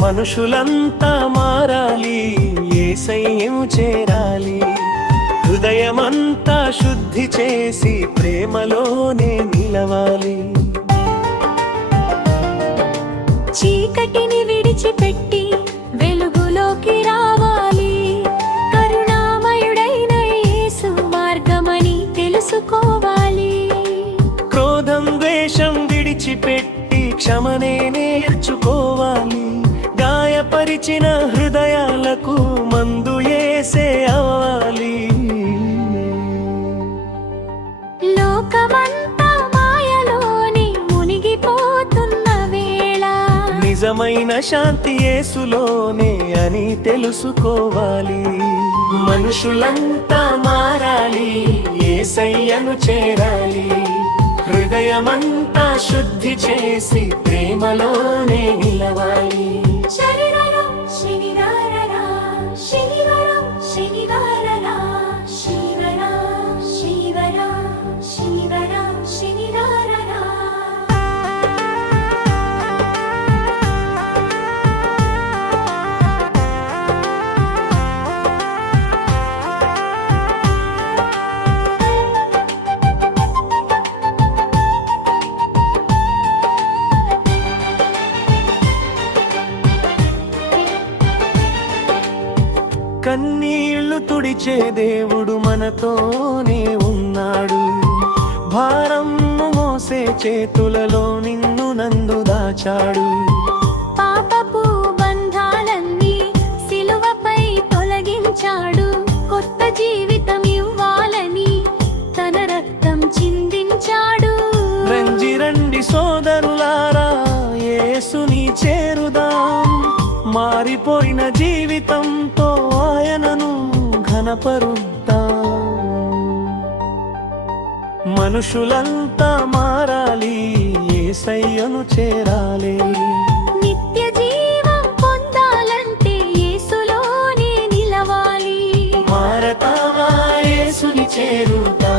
మనుషులంతా మారాలి ఏసయ్యం చేరాలి. హృదయమంతా శుద్ధి చేసి ప్రేమలోనే నిలవాలి. చీకటిని విడిచిపెట్టి వెలుగులోకి రావాలి. కరుణామయుడైన యేసు మార్గమని తెలుసుకోవాలి. క్రోధం ద్వేషం విడిచిపెట్టి క్షమనే నేర్చుకోవాలి. గాయపరిచిన హృదయాలకు మందు ఏసే అవ్వాలి లోకమంతా మాయలోని మునిగిపోతున్న వేళ. నిజమైన శాంతి యేసులోనే అని తెలుసుకోవాలి. మనుషులంతా మారాలి ఏసయ్యను చేరాలి. హృదయమంతా శుద్ధి చేసి ప్రేమలోనే నిలవాలి. కన్నీళ్ళు తుడిచే దేవుడు మనతోనే ఉన్నాడు. భారం మోసే చేతులలో నిన్ను నందు దాచాడు. పాపపు బంధాలన్నీ సిలువపై తొలగించాడు. కొత్త జీవితం ఇవ్వాలని తన రక్తం చిందించాడు. రంజి రండి సోదరులారా పారిపోయిన జీవితంతో ఆయనను ఘనపరుద్దా. మనుషులంతా మారాలి సయ్యను చేరాలి. నిత్య చేరుతా?